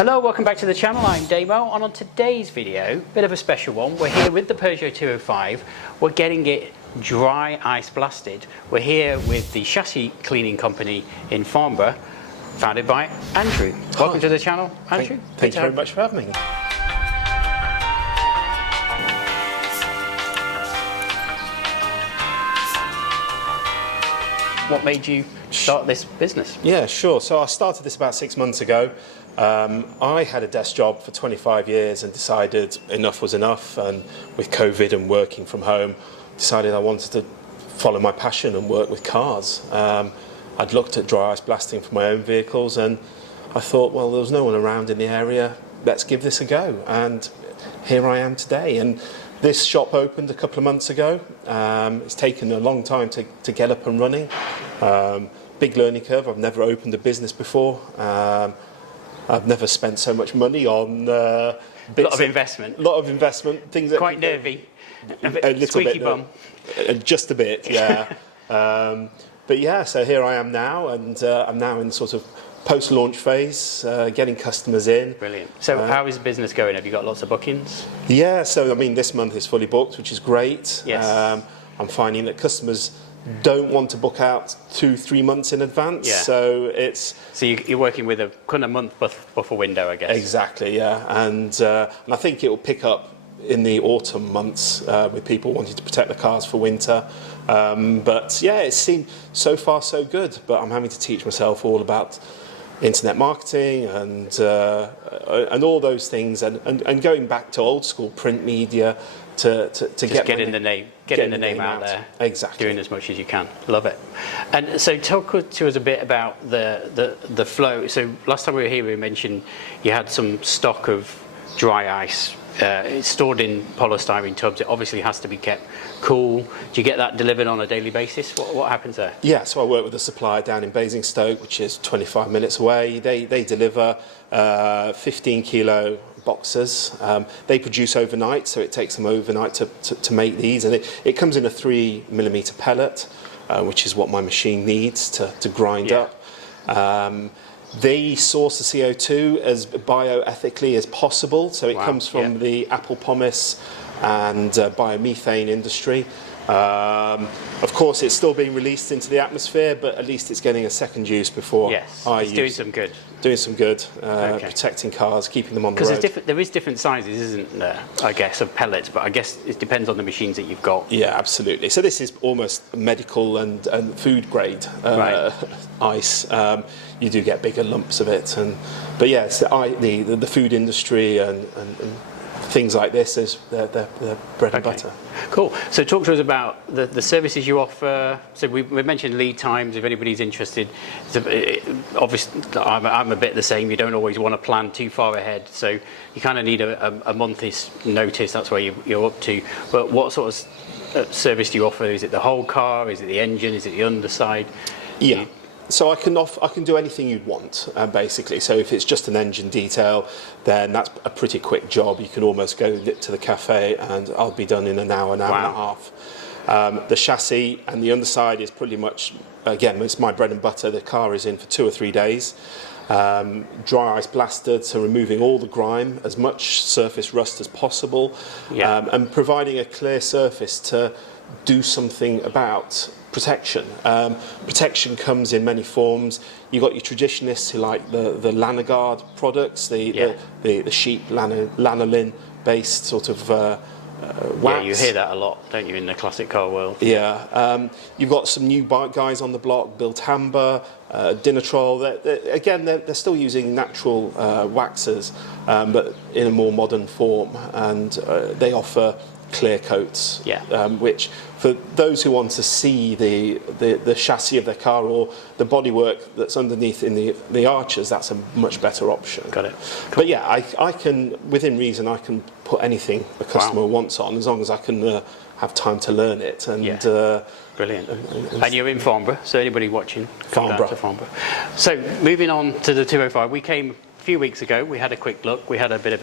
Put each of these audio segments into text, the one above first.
Hello, welcome back to the channel. I'm Damo, and on today's video, bit of a special one. We're here with the Peugeot 205. We're getting it dry ice blasted. We're here with the chassis cleaning company in Farnborough, founded by Andrew. Welcome to the channel, Andrew. Thank you very much for having me. What made you start this business? Yeah, sure. So I started this about 6 months ago. I had a desk job for 25 years and decided enough was enough, and with COVID and working from home, decided I wanted to follow my passion and work with cars. I'd looked at dry ice blasting for my own vehicles, and I thought, well, there was no one around in the area, let's give this a go. And here I am today. And this shop opened a couple of months ago. It's taken a long time to get up and running. Big learning curve. I've never opened a business before. I've never spent so much money on a lot of investment. A lot of investment. Things that quite nervy. A little squeaky bit bum. Just a bit, yeah. But yeah, so here I am now, and I'm now in sort of post-launch phase, getting customers in. Brilliant. So how is business going? Have you got lots of bookings? Yeah, so I mean, this month is fully booked, which is great. Yes. I'm finding that customers don't want to book out 2-3 months in advance. Yeah. So it's... So you're working with a kind of month buffer window, I guess. Exactly, yeah. And I think it will pick up in the autumn months with people wanting to protect the cars for winter. But yeah, it seemed so far so good, but I'm having to teach myself all about internet marketing and all those things, and going back to old school print media to getting the name out there. Exactly. Doing as much as you can. Love it. And so talk to us a bit about the flow. So last time we were here, we mentioned you had some stock of dry ice. It's stored in polystyrene tubs. It obviously has to be kept cool. Do you get that delivered on a daily basis? What happens there? Yeah, so I work with a supplier down in Basingstoke, which is 25 minutes away. They deliver 15 kilo boxes. They produce overnight, so it takes them overnight to make these, and it comes in a 3mm pellet, which is what my machine needs to grind up. They source the CO2 as bioethically as possible, so it comes from the apple pomace and biomethane industry. Of course, it's still being released into the atmosphere, but at least it's getting a second use before I use it. Doing some good. Doing some good, protecting cars, keeping them on the road. Because there is different sizes, isn't there, I guess, of pellets, but I guess it depends on the machines that you've got. Yeah, absolutely. So this is almost medical and food grade ice. You do get bigger lumps of it, but yeah, it's the food industry and things like this is their bread and butter. Cool. So talk to us about the services you offer. So we mentioned lead times. If anybody's interested, obviously I'm a bit the same. You don't always want to plan too far ahead, so you kind of need a month's notice. That's where you're up to. But what sort of service do you offer? Is it the whole car? Is it the engine? Is it the underside? Yeah. So I can do anything you'd want, basically. So if it's just an engine detail, then that's a pretty quick job. You can almost go to the cafe and I'll be done in an hour and a half. The chassis and the underside is pretty much, again, it's my bread and butter. The car is in for 2 or 3 days. Dry ice blasted, so removing all the grime, as much surface rust as possible, and providing a clear surface to do something about protection. Protection comes in many forms. You've got your traditionalists who like the Lanagard products, the sheep lanolin based sort of wax. Yeah, you hear that a lot, don't you, in the classic car world? Yeah. You've got some new guys on the block, Biltamba, Dinatrol. They're still using natural waxes, but in a more modern form, and they offer clear coats, which for those who want to see the chassis of their car or the bodywork that's underneath in the arches, that's a much better option. Got it. Cool. But yeah, I can, within reason, I can put anything a customer wants on, as long as I can have time to learn it. And brilliant. And you're in Farnborough, so anybody watching, come down to Farnborough. So moving on to the 205, we came a few weeks ago. We had a quick look. We had a bit of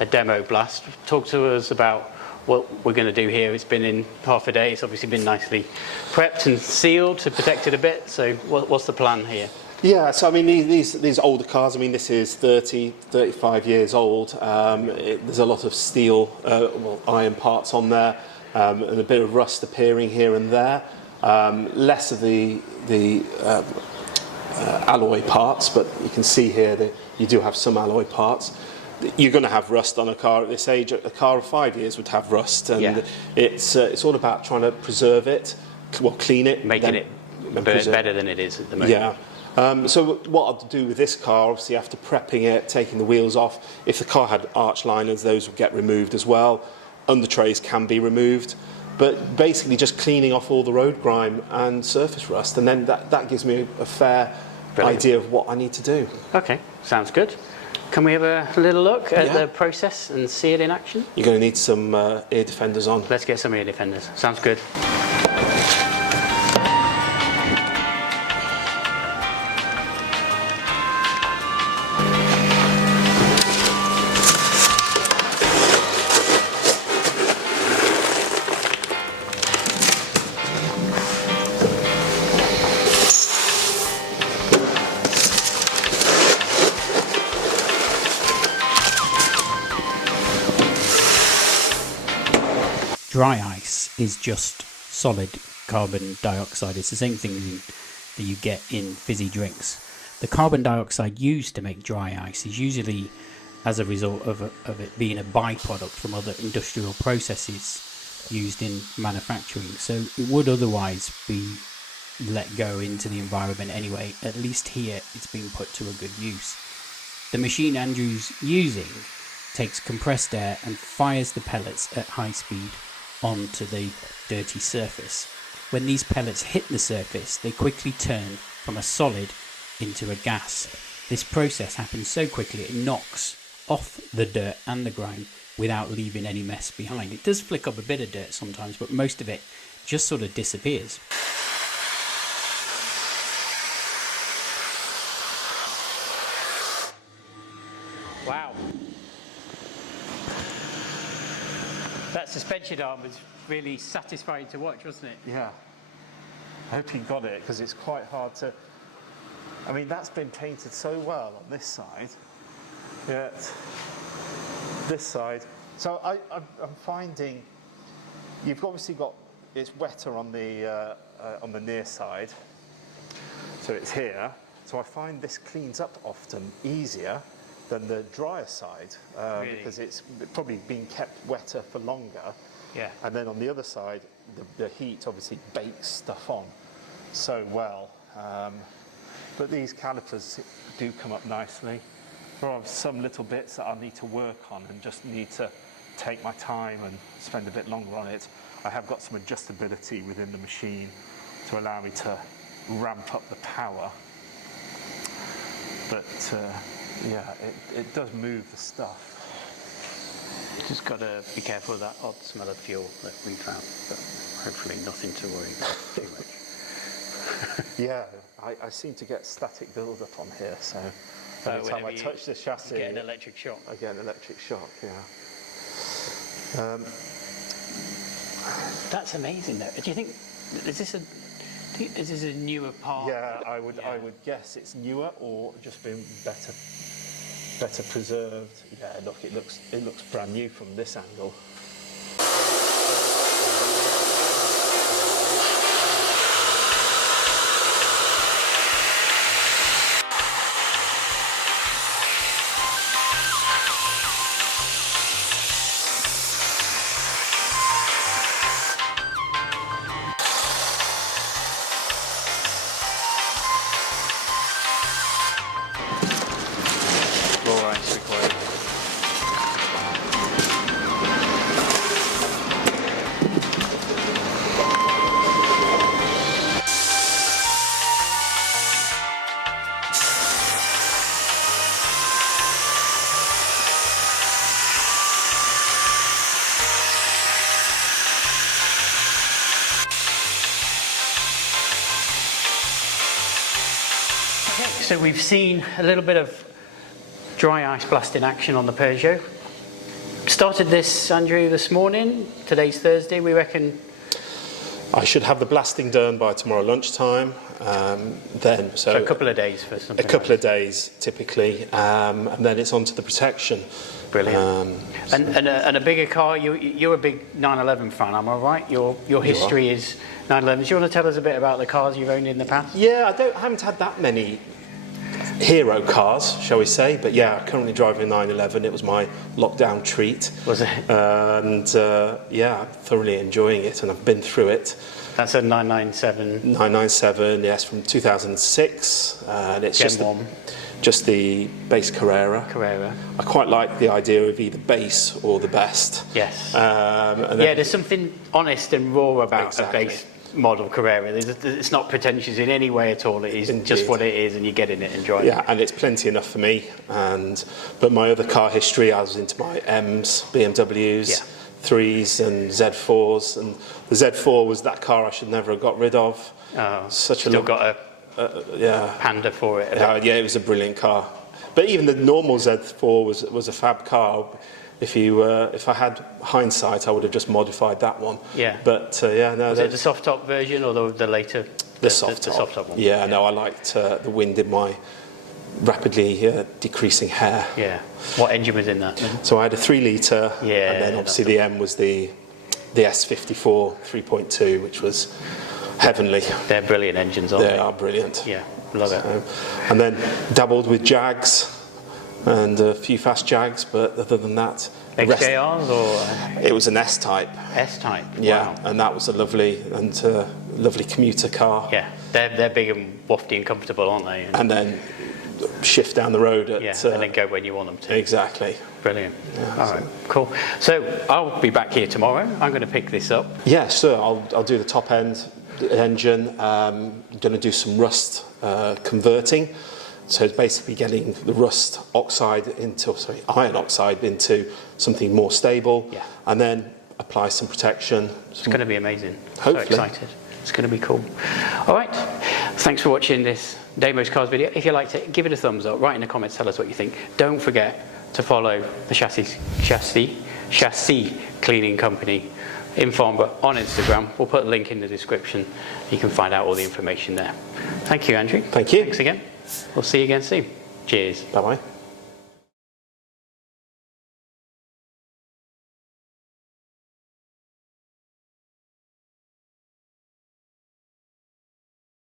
a demo blast. Talk to us about what we're going to do here. It's been in half a day. It's obviously been nicely prepped and sealed to protect it a bit. So what's the plan here? Yeah, so I mean, these older cars, I mean, this is 30, 35 years old. There's a lot of steel, iron parts on there, and a bit of rust appearing here and there. Less of the alloy parts, but you can see here that you do have some alloy parts. You're going to have rust on a car at this age. A car of 5 years would have rust, and it's all about trying to preserve it, clean it, making it better than it is at the moment. Yeah. So what I'll do with this car, obviously after prepping it, taking the wheels off, if the car had arch liners, those would get removed as well. Under trays can be removed, but basically just cleaning off all the road grime and surface rust, and then that gives me a fair idea of what I need to do. Okay, sounds good. Can we have a little look at the process and see it in action? You're going to need some ear defenders on. Let's get some ear defenders. Sounds good. Dry ice is just solid carbon dioxide. It's the same thing that you get in fizzy drinks. The carbon dioxide used to make dry ice is usually as a result of it being a byproduct from other industrial processes used in manufacturing. So it would otherwise be let go into the environment anyway. At least here it's been put to a good use. The machine Andrew's using takes compressed air and fires the pellets at high speed onto the dirty surface. When these pellets hit the surface, they quickly turn from a solid into a gas. This process happens so quickly it knocks off the dirt and the grime without leaving any mess behind. It does flick up a bit of dirt sometimes, but most of it just sort of disappears. Wow. That suspension arm was really satisfying to watch, wasn't it? Yeah. I hope you got it, because it's quite hard to... I mean, that's been painted so well on this side. Yet this side... So I'm finding... You've obviously got... It's wetter on the near side. So it's here. So I find this cleans up often easier than the drier side, Really? because it's probably been kept wetter for longer. Yeah. And then on the other side, the heat obviously bakes stuff on so well. But these calipers do come up nicely. There are some little bits that I need to work on and just need to take my time and spend a bit longer on it. I have got some adjustability within the machine to allow me to ramp up the power. But yeah, it does move the stuff. Just got to be careful of that odd smell of fuel that we found, but hopefully nothing to worry about too much. Yeah, I seem to get static build-up on here, so every time I touch the chassis, you get an electric shock. I get an electric shock, yeah. That's amazing, though. Do you think is this a newer part? Yeah, I would guess it's newer or just been better preserved. Yeah, look, it looks brand new from this angle. Raw ice required. So we've seen a little bit of dry ice blast in action on the Peugeot. Started this, Andrew, this morning. Today's Thursday, we reckon. I should have the blasting done by tomorrow lunchtime. then. So a couple of days for something. A couple of days typically, and then it's on to the protection. Brilliant. And a bigger car. You're a big 911 fan, am I right? Your history is 911. Do you want to tell us a bit about the cars you've owned in the past? Yeah, I haven't had that many hero cars, shall we say, but yeah, currently driving a 911. It was my lockdown treat. Was it? And yeah, thoroughly enjoying it, and I've been through it. That's a 997. 997, yes, from 2006, and it's just the base Carrera. I quite like the idea of either base or the best. Yes. And yeah, there's something honest and raw about Exactly. a base model Carrera. It's not pretentious in any way at all. It is just what it is, and you get in it and enjoy it. Yeah, and it's plenty enough for me. But my other car history, I was into my M's, BMWs, 3s and Z4s, and the Z4 was that car I should never have got rid of. Oh, Still got a Panda for it. Yeah, it was a brilliant car. But even the normal Z4 was a fab car. If I had hindsight, I would have just modified that one. Yeah. But yeah, no. Was it the soft top version or the later? The soft top one. Yeah, no, I liked the wind in my rapidly decreasing hair. Yeah. What engine was in that? So I had a 3-litre, Yeah, and then obviously the M was the S54 3.2, which was heavenly. They're brilliant engines, aren't they? They are brilliant. Yeah, love it. And then dabbled with Jags and a few fast Jags, but other than that, XJRs or it was an S-type. S-type. Yeah, Wow. and that was a lovely commuter car. Yeah, they're big and wafty and comfortable, aren't they? And then shift down the road at and then go when you want them to. Exactly. Brilliant. Yeah, all right, cool. So I'll be back here tomorrow. I'm going to pick this up. Yeah, sure. I'll do the top end engine. I'm going to do some rust converting. So it's basically getting the iron oxide into something more stable, and then apply some protection. It's going to be amazing. Hopefully. So excited. It's going to be cool. All right. Thanks for watching this Damo's Cars video. If you liked it, give it a thumbs up. Write in the comments, tell us what you think. Don't forget to follow the chassis cleaning company in Farnborough on Instagram. We'll put a link in the description. You can find out all the information there. Thank you, Andrew. Thank you. Thanks again. We'll see you again soon. Cheers. Bye-bye.